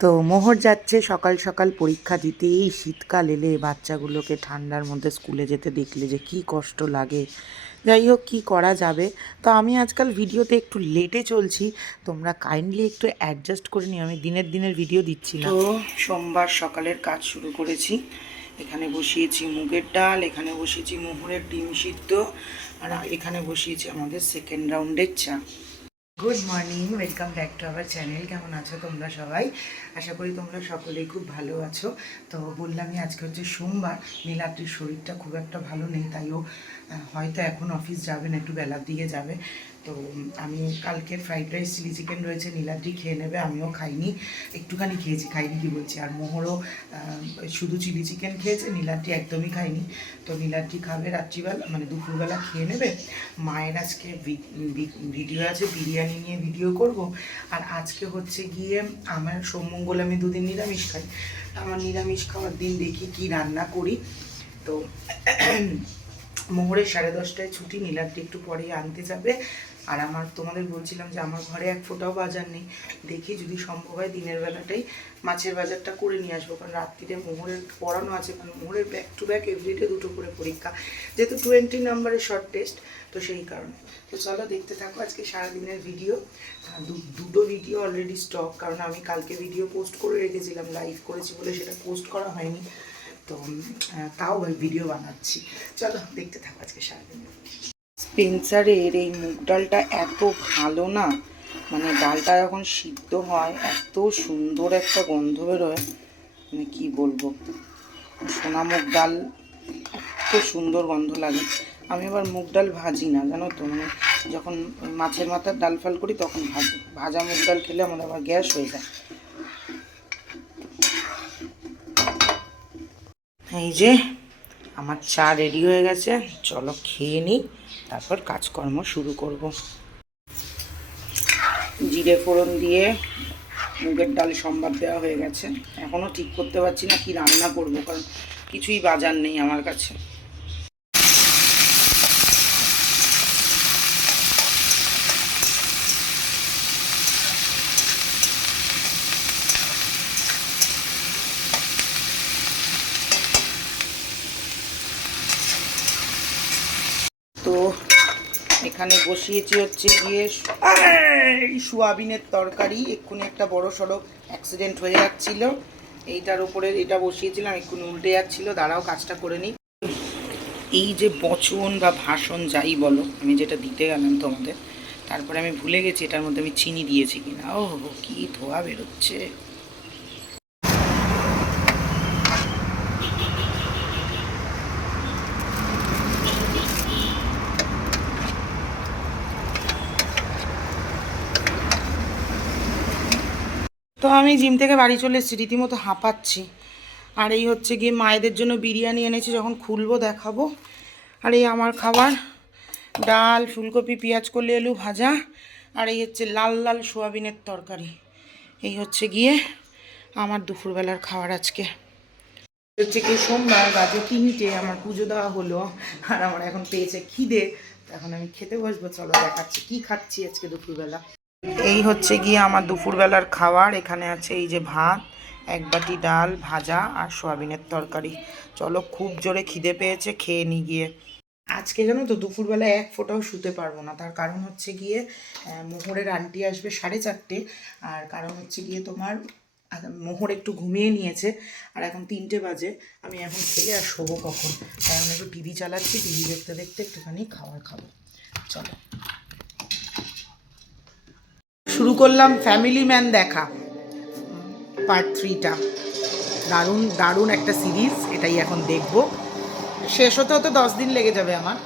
তো মোহর যাচ্ছে, সকাল সকাল পরীক্ষা দিতে এই শীতকাল এলে বাচ্চাগুলোকে ঠান্ডার মধ্যে স্কুলে যেতে দেখলে যে কি কষ্ট লাগে। যাই হোক, কী করা যাবে? তো আমি আজকাল ভিডিওতে একটু লেটে চলছি। তোমরা কাইন্ডলি একটু অ্যাডজাস্ট করে নিও। আমি দিনের দিনের ভিডিও দিচ্ছি না। তো সোমবার সকালের কাজ শুরু করেছি। এখানে বসিয়েছি মুগের ডাল, এখানে বসিয়েছি মোহরের ডিম সিদ্ধ, আর এখানে বসিয়েছি আমাদের সেকেন্ড রাউন্ডের চা। Good morning welcome back to our channel কেমন আছো তোমরা সবাই? আশা করি তোমরা সকলেই খুব ভালো আছো। তো বললামই আজকে হচ্ছে সোমবার নীলাদ্রির শরীরটা খুব একটা ভালো নেই, তাইও হয়তো এখন অফিস যাবে না, একটু বেলার দিকে যাবে। তো আমি কালকে ফ্রাইড রাইস চিলি চিকেন রয়েছে, নীলাদ্রি খেয়ে নেবে, আমিও খাইনি, একটুখানি খেয়েছি, খাইনি কি বলছি, আর মোহরও শুধু চিলি চিকেন খেয়েছে, নীলাদ্রি একদমই খাইনি, তো নীলাদ্রি খাবে রাত্রিবেলা মানে দুপুরবেলা খেয়ে নেবে। মায়ের আজকে ভিডিও আছে, বিরিয়ানি নিয়ে ভিডিও করব, আর আজকে হচ্ছে গিয়ে আমার সোমমঙ্গল আমি দুদিন নিরামিষ খাই, আমার নিরামিষ খাওয়ার দিন দেখি কি রান্না করি, তো মোহরের সাড়ে দশটায় ছুটি, নীলাদ্রি একটু পরেই আনতে যাবে আর আমার তোমাদের বলছিলাম যে আমার ঘরে এক ফোঁটাও বাজার নেই। দেখি যদি সম্ভব হয় দিনের বেলাটাই মাছের বাজারটা করে নিয়ে আসব। কারণ রাত্রিরে মোহরের পড়ানো আছে কারণ মোহরের ব্যাক টু ব্যাক এভরিডে দুটো করে পরীক্ষা। যেহেতু টোয়েন্টি নাম্বারের শর্ট টেস্ট তো সেই কারণে। তো চলো দেখতে থাকো আজকে সারাদিনের ভিডিও দুটো ভিডিও অলরেডি স্টক কারণ আমি কালকে ভিডিও পোস্ট করে রেখেছিলাম লাইভ করেছি বলে সেটা পোস্ট করা হয়নি। তো তাও ভিডিও বানাচ্ছি। চলো দেখতে থাকো আজকে সারাদিনের স্পেন্সারের এই মুগ ডালটা এত ভালো না? মানে ডালটা যখন সিদ্ধ হয়, এত সুন্দর একটা গন্ধ বেরোয়। মানে কি বলব? সোনা মুগ ডাল, এত সুন্দর গন্ধ লাগে। আমি আবার মুগ ডাল ভাজি না, জানো তো? মানে যখন মাছের মাথার ডাল ফাল করি, তখন ভাজি। ভাজা মুগ ডাল খেলে আমার আবার গ্যাস হয়ে যায়। এই যে আমার চা রেডি হয়ে গেছে। চলো খেয়ে নিই, তারপর কাজকর্ম শুরু করব। জিরে ফোড়ন দিয়ে মুগের ডাল, সম্বাদ দেওয়া হয়ে গেছে। এখনও ঠিক করতে পারছি না কি রান্না করব, কারণ কিছুই বাজার নেই আমার কাছে তো এখানে বসিয়েছি হচ্ছে গিয়ে সোয়াবিনের তরকারি, এক্ষুনি একটা বড় সড়ো অ্যাক্সিডেন্ট হয়ে যাচ্ছিল। এইটার উপরে এটা বসিয়েছিলাম, এক্ষুনি উল্টে যাচ্ছিল, দাঁড়াও কাজটা করে নিই। এই যে বচন বা ভাষণ যাই বলো, আমি যেটা দিতে গেলাম তোমাদের, তারপরে আমি ভুলে গেছি এটার মধ্যে আমি চিনি দিয়েছি কিনা। ও কি ধোয়া বেরোচ্ছে। তো আমি জিম থেকে বাড়ি চলে এসেছি, রীতিমতো হাঁপাচ্ছি। আর এই হচ্ছে গিয়ে মায়েদের জন্য বিরিয়ানি এনেছি, যখন খুলবো দেখাবো। আর এই আমার খাবার, ডাল, ফুলকপি, পেঁয়াজ, কলি এলু ভাজা, আর এই হচ্ছে লাল লাল সোয়াবিনের তরকারি। এই হচ্ছে গিয়ে আমার দুপুরবেলার খাবার আজকে। হচ্ছে কি সোমবার, বাজে তিনটে, আমার পুজো দেওয়া হলো, আর আমার এখন পেয়েছে খিদে। এখন আমি খেতে বসবো, চলো দেখাচ্ছি কি খাচ্ছি আজকে দুপুরবেলা। এই হচ্ছে গিয়ে আমার দুপুরবেলার খাবার এখানে আছে এই যে ভাত, এক বাটি ডাল ভাজা আর সোয়াবিনের তরকারি। চলো খুব জোরে খিদে পেয়েছে, খেয়ে নি গিয়ে। আজকে জানো তো দুপুরবেলা এক ফোঁটাও শুতে পারব না। তার কারণ হচ্ছে গিয়ে মোহরের আন্টি আসবে সাড়ে চারটে। আর কারণ হচ্ছে গিয়ে তোমার মোহর একটু ঘুমিয়ে নিয়েছে। আর এখন তিনটে বাজে। আমি এখন খেলে আর শোবো কখন? কারণ একটু টিভি চালাচ্ছি, টিভি দেখতে দেখতে একটুখানি খাবার খাব। চলো। শুরু করলাম ফ্যামিলি ম্যান দেখা পার্ট থ্রিটা দারুণ দারুণ একটা সিরিজ এটাই এখন দেখব। শেষ হতে হতে দশ দিন লেগে যাবে আমার।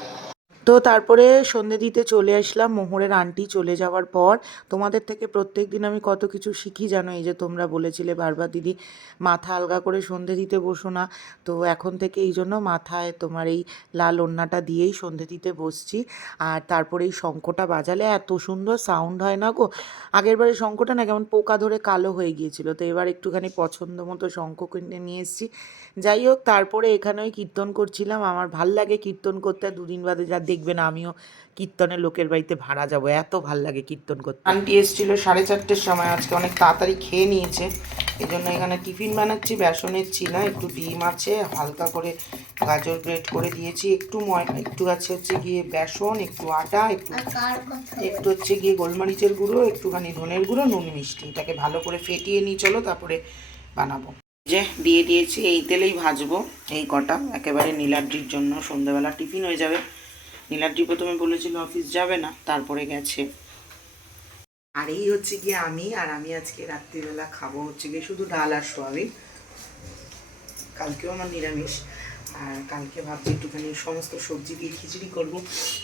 তো তারপরে সন্ধে দিতে চলে আসলাম। মোহরের আন্টি চলে যাওয়ার পর তোমাদের থেকে প্রত্যেক দিন আমি কত কিছু শিখি জানো? এই যে তোমরা বলেছিলে বারবার, দিদি, মাথা আলগা করে সন্ধে দিতে বসো না। তো এখন থেকে এই জন্য মাথায় তোমার এই লাল ওন্নাটা দিয়েই সন্ধে দিতে বসছি। আর তারপরে এই শঙ্খটা বাজালে এত সুন্দর সাউন্ড হয় না গো? আগের বারে শঙ্খটা না কেমন পোকা ধরে কালো হয়ে গিয়েছিল। তো এবার একটুখানি পছন্দ মতো শঙ্খ কিনে নিয়ে এসেছি। যাই হোক তারপরে এখানে ওই কীর্তন করছিলাম। আমার ভালো লাগে কীর্তন করতে। আর দুদিন বাদে যা দেখবে না আমিও কীর্তনের লোকের বাড়িতে ভাড়া যাব। এত ভালো লাগে কীর্তন করতে। আন্টি এসেছিল সাড়ে চারটের সময় আজকে অনেক তাড়াতাড়ি খেয়ে নিয়েছে। এই জন্য এখানে টিফিন বানাচ্ছি বেসনের চিলা একটু ডিম আছে হালকা করে গাজর গ্রেট করে দিয়েছি একটু একটু আছে হচ্ছে গিয়ে বেসন একটু আটা একটু একটু হচ্ছে গিয়ে গোলমরিচের গুঁড়ো একটুখানি ধনের গুঁড়ো নুন মিষ্টি। এটাকে ভালো করে ফেটিয়ে নিই চলো তারপরে বানাবো। যে দিয়ে দিয়েছি, এই তেলেই ভাজবো, এই কটা। একেবারে নীলাদ্রির জন্য সন্ধ্যাবেলা টিফিন হয়ে যাবে। নীলাদ্রি প্রথমে বলেছিল অফিস যাবে না, তারপরে গেছে। আর এই হচ্ছে গিয়ে আমি, আর আমি আজকে রাত্রিবেলা খাব হচ্ছে গিয়ে শুধু ডাল আর সোয়াবিন। কালকেও আমার নিরামিষ, আর কালকে ভাবছি একটুখানি সমস্ত সবজি দিয়ে খিচুড়ি করব।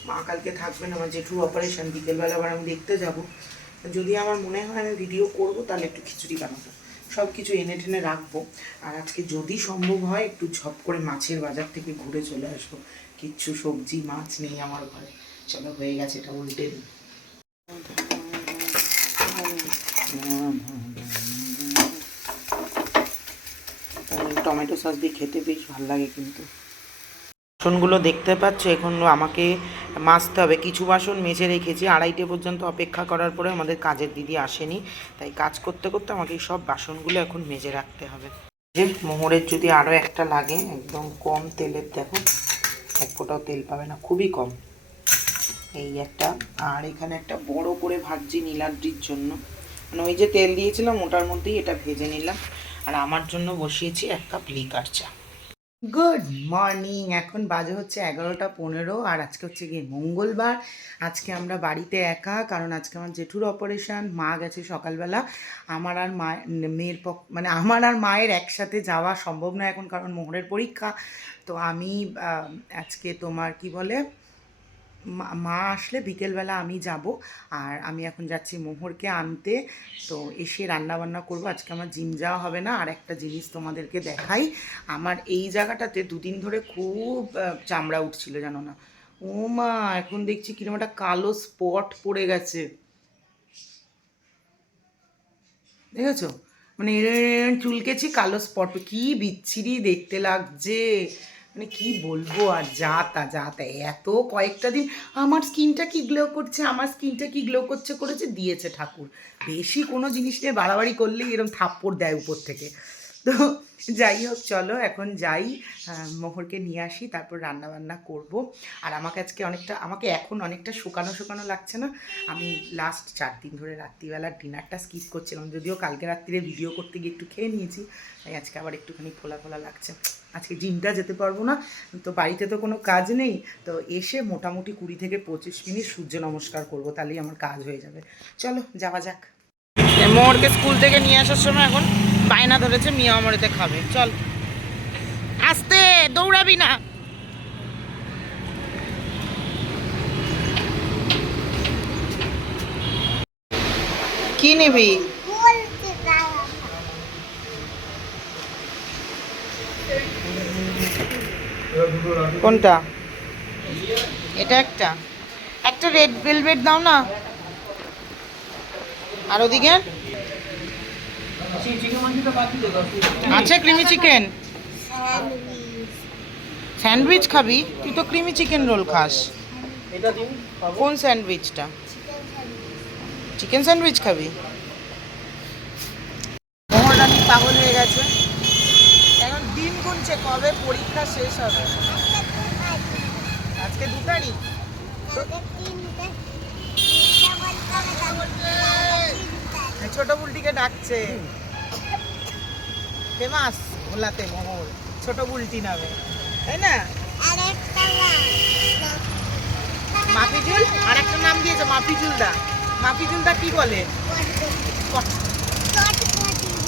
মা কালকে থাকবেন, আমার জেঠু অপারেশন বিকেলবেলা আবার আমি দেখতে যাব। যদি আমার মনে হয় আমি ভিডিও করব, তাহলে একটু খিচুড়ি বানাবো। সব কিছু এনে টেনে রাখব। আর আজকে যদি সম্ভব হয়, একটু ঝপ করে মাছের বাজার থেকে ঘুরে চলে আসব। কিচ্ছু সবজি, মাছ নেই আমার ঘরে। চলো, হয়ে গেছে এটা উল্টে। টমেটো সস দিয়ে খেতে বেশ ভালো লাগে কিন্তু। বাসনগুলো দেখতে পাচ্ছ, এখন আমাকে মাজতে হবে। কিছু বাসন মেজে রেখেছি, আড়াইটে পর্যন্ত অপেক্ষা করার পরে আমাদের কাজের দিদি আসেনি, তাই কাজ করতে করতে আমাকে সব বাসনগুলো এখন মেজে রাখতে হবে। যে মোহরের যদি আরও একটা লাগে, একদম কম তেলের, দেখো, এক ফোঁটাও তেল পাবে না, খুবই কম। এই একটা, আর এখানে একটা বড় করে ভাজছি নীলাদ্রির জন্য। মানে ওই যে তেল দিয়েছিলাম, ওটার মধ্যেই এটা ভেজে নিলাম। আর আমার জন্য বসিয়েছি এক কাপ লিকার চা। গুড মর্নিং এখন বাজে হচ্ছে এগারোটা পনেরো আর আজকে হচ্ছে গিয়ে মঙ্গলবার। আজকে আমরা বাড়িতে একা, কারণ আজকে আমার জেঠুর অপারেশান মা গেছে সকালবেলা। আমার আর মা, মেয়ের পক্ষ মানে আমার আর মায়ের একসাথে যাওয়া সম্ভব নয় এখন, কারণ মোহরের পরীক্ষা। তো আমি আজকে তোমার কি বলে মা- আসলে বিকেলবেলা আমি যাব। আর আমি এখন যাচ্ছি মোহরকে আনতে। তো এসে রান্না বান্না করব। আজকে আমার জিম যাওয়া হবে না। আর একটা জিনিস তোমাদেরকে দেখাই। আমার এই জায়গাটাতে দুদিন ধরে খুব চামড়া উঠছিল, জানো না? ও মা, এখন দেখছি কীরকম একটা কালো স্পট পড়ে গেছে। দেখেছ? মানে চুলকেছি কালো স্পট। কি বিচ্ছিরি দেখতে লাগছে। মানে কি বলব আর যা তা যা তা। এত কয়েকটা দিন আমার স্কিনটা কি গ্লো করছে, আমার স্কিনটা কি গ্লো করছে, করেছে, দিয়েছে ঠাকুর। বেশি কোনো জিনিস নিয়ে বাড়াবাড়ি করলেই এরকম থাপ্পড় দেয় উপর থেকে। তো যাই হোক, চলো এখন যাই মোহরকে নিয়ে আসি, তারপর রান্না বান্না করব। আর আমাকে আজকে অনেকটা, আমাকে এখন অনেকটা শুকানো শুকানো লাগছে না। আমি লাস্ট চার দিন ধরে রাত্রিবেলার ডিনারটা স্কিপ করছিলাম, যদিও কালকে রাত্রিরে ভিডিও করতে গিয়ে একটু খেয়ে নিয়েছি, তাই আজকে আবার একটুখানি ফোলা ফোলা লাগছে। আজকে জিমটা যেতে পারব না, তো বাড়িতে তো কোনো কাজ নেই, তো এসে মোটামুটি কুড়ি থেকে পঁচিশ মিনিট সূর্য নমস্কার করব, তাহলেই আমার কাজ হয়ে যাবে। চলো, যাওয়া যাক। মোড়কে স্কুল থেকে নিয়ে আসার সময় এখন বায়না ধরেছে, মিয়া আমরিতে খাবে। চল। আস্তে, দৌড়াবি না। কি নিবি? কোনটা? এটা একটা। একটা রেড ভেলভেট দাও না। আর ওদিকে? আছে ক্রিমি চিকেন স্যান্ডউইচ খাবি? তুই তো ক্রিমি চিকেন রোল খাস। কোন স্যান্ডউইচটা চিকেন স্যান্ডউইচ খাবি? মোহরানি পাগল হয়ে গেছে? এখন দিন গুনছে কবে পরীক্ষা শেষ হবে? আজকে দু তারিখ। ছোট বুলটিকে ডাকছে। ফেমাস ভোলাতে মোহর ছোট বুলটি নামে। তাই না? মাপিজুল আর একটা নাম দিয়েছে মাপিজুলদা মাপিজুলদা কি বলে? কট-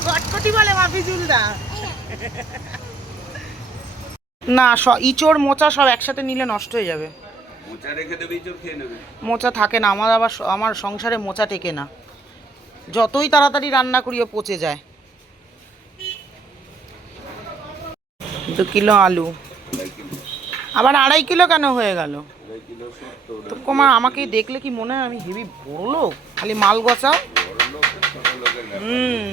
কটকটি বলে মাপিজুলদা না ইঁচড় মোচা সব একসাথে নিলে নষ্ট হয়ে যাবে। মোচা থাকে না, আমার আবার আমার সংসারে মোচা টেকে না। যতই তাড়াতাড়ি রান্না করিও পচে যায়। দু কিলো আলু। আবার আড়াই কিলো কেন হয়ে গেল? আমাকে দেখলে কি মনে হয় আমি হেভি বড় লোক? খালি মাল গছাও? হুম।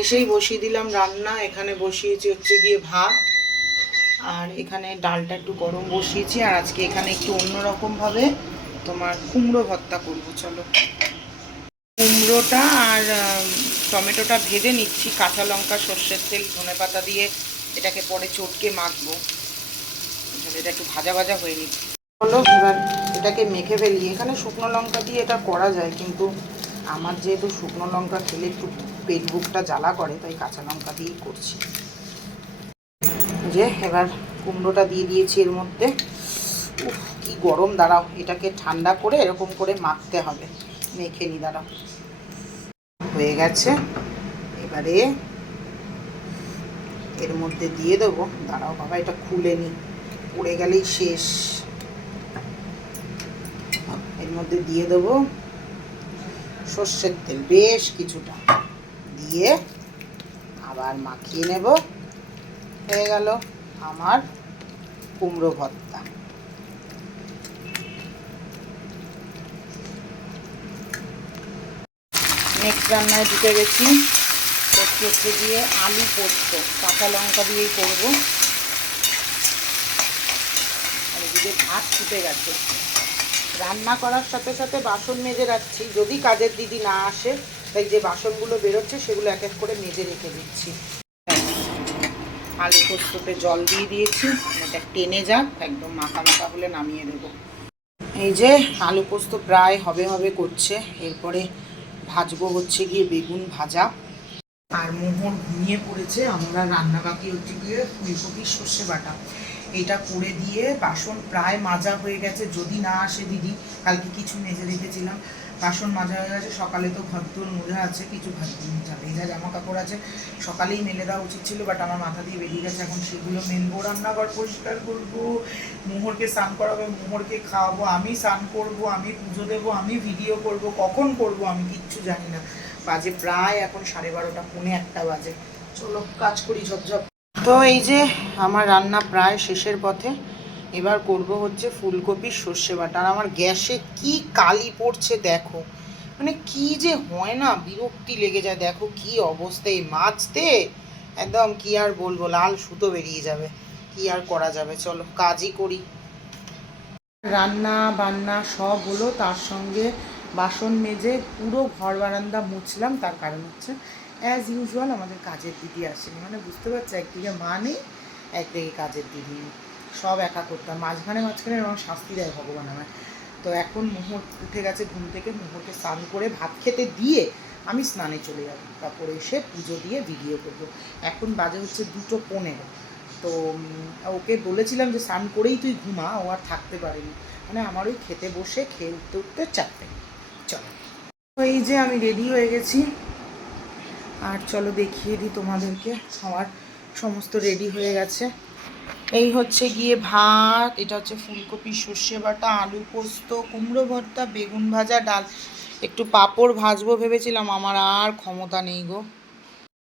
এসেই বসিয়ে দিলাম রান্না। এখানে বসিয়েছি হচ্ছে গিয়ে ভাত। আর এখানে ডালটা একটু গরম বসিয়েছি, আর আজকে এখানে একটু অন্যরকমভাবে তোমার কুমড়ো ভর্তা করব, চলো। কুমড়োটা আর টমেটোটা ভেজে নিচ্ছি, কাঁচা লঙ্কা, সর্ষের তেল, ধনে পাতা দিয়ে এটাকে পরে চটকে মাখবো। এটা একটু ভাজা ভাজা হয়ে নিচ্ছি। চলো, এবার এটাকে মেখে ফেলি। এখানে শুকনো লঙ্কা দিয়ে এটা করা যায়, কিন্তু আমার যেহেতু শুকনো লঙ্কা খেলে একটু পেট বুকটা জ্বালা করে, তাই কাঁচা লঙ্কা দিয়েই করছি। যে, এবার কুমড়োটা দিয়ে দিয়েছি এর মধ্যে। উফ, কি গরম, দাঁড়াও, এটাকে ঠান্ডা করে এরকম করে মাখতে হবে। মেখে নি, দাঁড়াও। হয়ে গেছে। এবারে এর মধ্যে দিয়ে দেবো। দাঁড়াও, বাবা, এটা খুলে নি। পড়ে গেলেই শেষ। এর মধ্যে দিয়ে দেবো সর্ষের তেল, বেশ কিছুটা। দিয়ে আবার মাখিয়ে নেব। হয়ে গেল আমার কুমড়ো ভর্তা। নেক্সট রান্নায় ঢুকে গেছি। হচ্ছে গিয়ে আলু পোস্ত, কাঁচা লঙ্কা দিয়েই করব। ভাত ফুটে গেছে। রান্না করার সাথে সাথে বাসন মেজে রাখছি। যদি কাজের দিদি না আসে, তাই যে বাসনগুলো বেরোচ্ছে, সেগুলো এক এক করে মেজে রেখে দিচ্ছি। আলু পোস্ততে জল দিয়ে দিয়েছি। এটা টেনে যাক, একদম মাখা মাখা হলে নামিয়ে দেবো। এই যে আলু পোস্ত প্রায় হবে হবে করছে, এরপরে ভাজবো হচ্ছে গিয়ে বেগুন ভাজা। আর মোহর ঘুমিয়ে পড়েছে, আমরা রান্না বাকি হচ্ছে গিয়ে ফুলকপি সর্ষে বাটা। এটা করে দিয়ে বাসন প্রায় মাজা হয়ে গেছে, যদি না আসে দিদি, কালকে কিছু মেজে রেখেছিলাম। বাসন মাজা হয়ে গেছে, সকালে তো ঘরদোর মোজা আছে, কিছু মোজা ভেজা জামা কাপড় আছে। সকালেই মেলে দেওয়া উচিত ছিল বাট আমার মাথা দিয়ে বেরিয়ে গেছে। এখন সেগুলো মেলবো, রান্নাঘর পরিষ্কার করব, মোহরকে স্নান করাবো, মোহরকে খাওয়াবো, আমি স্নান করব, আমি পুজো দেবো, আমি ভিডিও করব, কখন করব আমি কিচ্ছু জানি না। বাজে প্রায় এখন সাড়ে বারোটা, পৌনে একটা বাজে। চলো, কাজ করি ঝপঝপ। তো এই যে আমার রান্না প্রায় শেষের পথে এবার করব হচ্ছে ফুলকপির সর্ষে বাটা। আর আমার গ্যাসে কি কালি পড়ছে দেখো। মানে কি যে হয় না, বিরক্তি লেগে যায়। দেখো কি অবস্থা, এই মাছতে একদম কি আর বলব, লাল সুতো বেরিয়ে যাবে। কি আর করা যাবে? চলো, কাজই করি। রান্না বান্না সব হলো তার সঙ্গে বাসন মেজে পুরো ঘর বারান্দা মুছলাম। তার কারণ হচ্ছে অ্যাজ ইউজুয়াল আমাদের কাজের দিদি আসেনি। মানে বুঝতে পারছ, একদিকে মা নেই, একদিকে কাজের দিদি নেই। সব একা করতাম। মাঝখানে মাঝখানে আমার শাস্তি দেয় ভগবান আমার তো এখন মোহর উঠে গেছে ঘুম থেকে মোহরকে স্নান করে ভাত খেতে দিয়ে আমি স্নানে চলে যাব। তারপরে এসে পুজো দিয়ে ভিডিও করব। এখন বাজে হচ্ছে দুটো পনেরো। তো ওকে বলেছিলাম যে স্নান করেই তুই ঘুমা, ও আর থাকতে পারেনি। মানে আমার ওই খেতে বসে, খেয়ে উঠতে উঠতে চারটে। চলো। এই যে আমি রেডি হয়ে গেছি। আর চলো দেখিয়ে দিই তোমাদেরকে। আমার সমস্ত রেডি হয়ে গেছে। এই হচ্ছে গিয়ে ভাত, এটা হচ্ছে ফুলকপি, সর্ষে বাটা, আলু পোস্ত, কুমড়ো ভর্তা, বেগুন ভাজা, ডাল। একটু পাঁপড় ভাজবো ভেবেছিলাম, আমার আর ক্ষমতা নেই গো।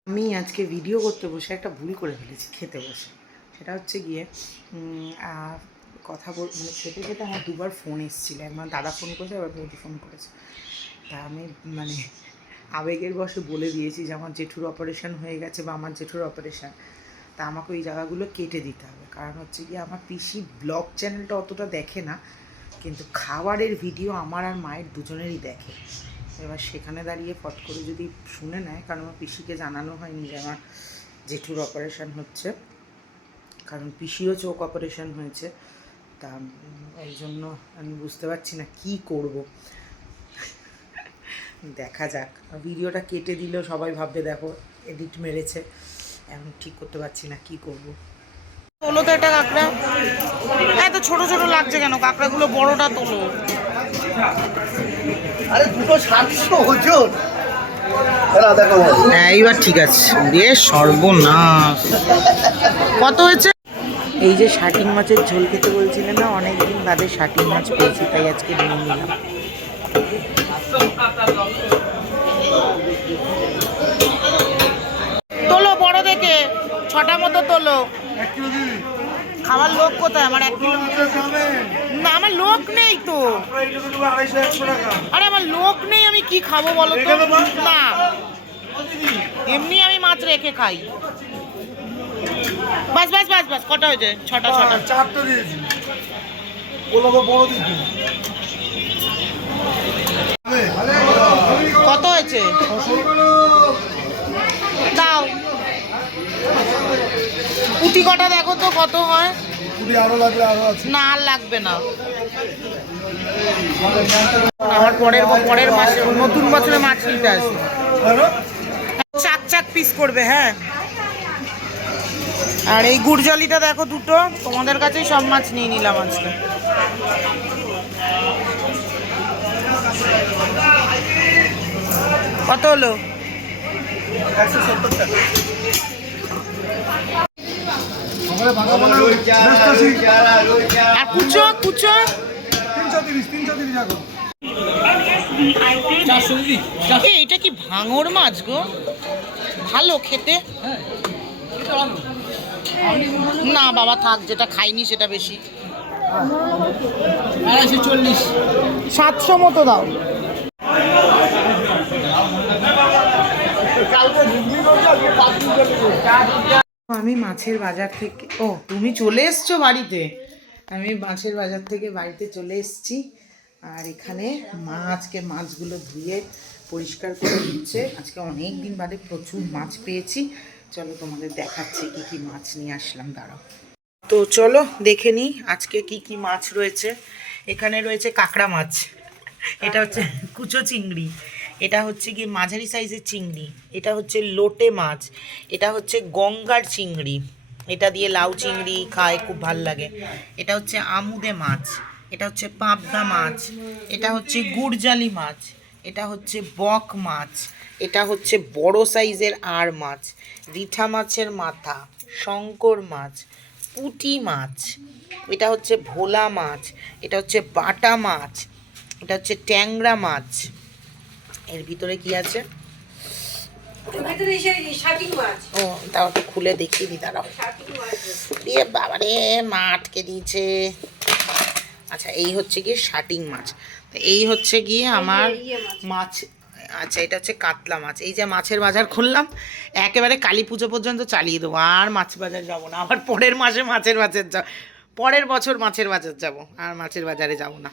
আমি আজকে ভিডিও করতে বসে একটা ভুল করে ফেলেছি খেতে বসে। সেটা হচ্ছে গিয়ে কথা বল মানে খেতে খেতে আমার দুবার ফোন এসেছিল। একবার দাদা ফোন করেছে, আবার বৌদি ফোন করেছে। তা আমি মানে আবেগের বসে বলে দিয়েছি যে আমার জেঠুর অপারেশন হয়ে গেছে বা আমার জেঠুর অপারেশন তা আমাকে ওই জায়গাগুলো কেটে দিতে হবে। কারণ হচ্ছে কি আমার পিসি ব্লগ চ্যানেলটা অতটা দেখে না, কিন্তু খাবারের ভিডিও আমার আর মায়ের দুজনেরই দেখে। এবার সেখানে দাঁড়িয়ে ফট করে যদি শুনে নেয়, কারণ আমার পিসিকে জানানো হয়নি যে আমার জেঠুর অপারেশান হচ্ছে, কারণ পিসিরও চোখ অপারেশান হয়েছে। তা এই জন্য আমি বুঝতে পারছি না কি করব। দেখা যাক। ভিডিওটা কেটে দিলেও সবাই ভাববে, দেখো এডিট মেরেছে। এখন ঠিক করতে পারছি না কি করব? তোলো তো এটা কাঁকড়া। এত ছোট ছোট লাগছে কেন? কাঁকড়াগুলো বড়টা তোলো। আরে দুটো সাতশো ওজন। হ্যাঁ এইবার ঠিক আছে। সর্বনাশ। কত হয়েছে? এই যে শাটিং মাছের ঝোল খেতে বলছিলেন না অনেক দিন বাদে শাটিং মাছ পেয়েছি তাই আজকে নিয়ে নিলাম। দেখে ছটা মতো তোলো। খাওয়ার লোক কোথায়? আমার এক কিলো। না আমার লোক নেই তো। আরে আমার লোক নেই আমি কি খাব বলো তো? না। এমনি আমি মাছ রেখে খাই। বাস বাস বাস বাস কটা হয়েছে? ছটা ছটা। চারটে দিয়েছি। বড় কত হয়েছে দাও পুটি কটা দেখো তো কত হয়? কুড়ি আরও লাগলে আরও আছে। না আর লাগবে না। আমার পরের পরের মাসে নতুন বছরে মাছ নিতে আসবে। চাক চাক পিস করবে হ্যাঁ। আর এই গুড়জলিটা দেখো দুটো তোমাদের কাছেই সব মাছ নিয়ে নিলাম আজকে। কত হলো? একশো সত্তর টাকা সকালে ভাঙা বলে ব্যস্ত আছি আর কুচো কুচো। তিনশো তিরিশ তিনশো তিরিশ এখন এটা কি ভাঙর মাছ গো? ভালো খেতে। না বাবা থাক যেটা খাইনি সেটা বেশি। সাতশো মতো দাও। আমি মাছের বাজার থেকে, ও, তুমি চলে এসছো বাড়িতে? আমি মাছের বাজার থেকে বাড়িতে চলে এসেছি। আর এখানে মা আজকে মাছগুলো ধুয়ে পরিষ্কার করে দিচ্ছে। আজকে অনেক দিন বাদে প্রচুর মাছ পেয়েছি। চলো তোমাদের দেখাচ্ছি কি কি মাছ নিয়ে আসলাম, দাঁড়াও। তো চলো দেখে নিই আজকে কি কি মাছ রয়েছে। এখানে রয়েছে কাঁকড়া মাছ। এটা হচ্ছে কুচো চিংড়ি। এটা হচ্ছে কি মাঝারি সাইজের চিংড়ি এটা হচ্ছে লোটে মাছ এটা হচ্ছে গঙ্গার চিংড়ি এটা দিয়ে লাউ চিংড়ি খায় খুব ভালো লাগে এটা হচ্ছে আমুদে মাছ এটা হচ্ছে পাবদা মাছ এটা হচ্ছে গুড়জালি মাছ এটা হচ্ছে বক মাছ এটা হচ্ছে বড় সাইজের আর মাছ রিঠা মাছের মাথা শঙ্কর মাছ পুঁটি মাছ এটা হচ্ছে ভোলা মাছ এটা হচ্ছে বাটা মাছ এটা হচ্ছে ট্যাংরা মাছ এর ভিতরে কি আছে? ও তাও একটু খুলে দেখিয়ে দি দাঁড়াও। দিয়ে বাবারে মা আটকে দিয়েছে। আচ্ছা এই হচ্ছে গিয়ে শাটিং মাছ। এই হচ্ছে গিয়ে আমার মাছ। আচ্ছা এটা হচ্ছে কাতলা মাছ। এই যে মাছের বাজার খুললাম একেবারে কালী পুজো পর্যন্ত চালিয়ে দেবো। আর মাছ বাজার যাব না আবার পরের মাসে মাছের বাজার যাব পরের বছর মাছের বাজার যাব আর মাছের বাজারে যাব না।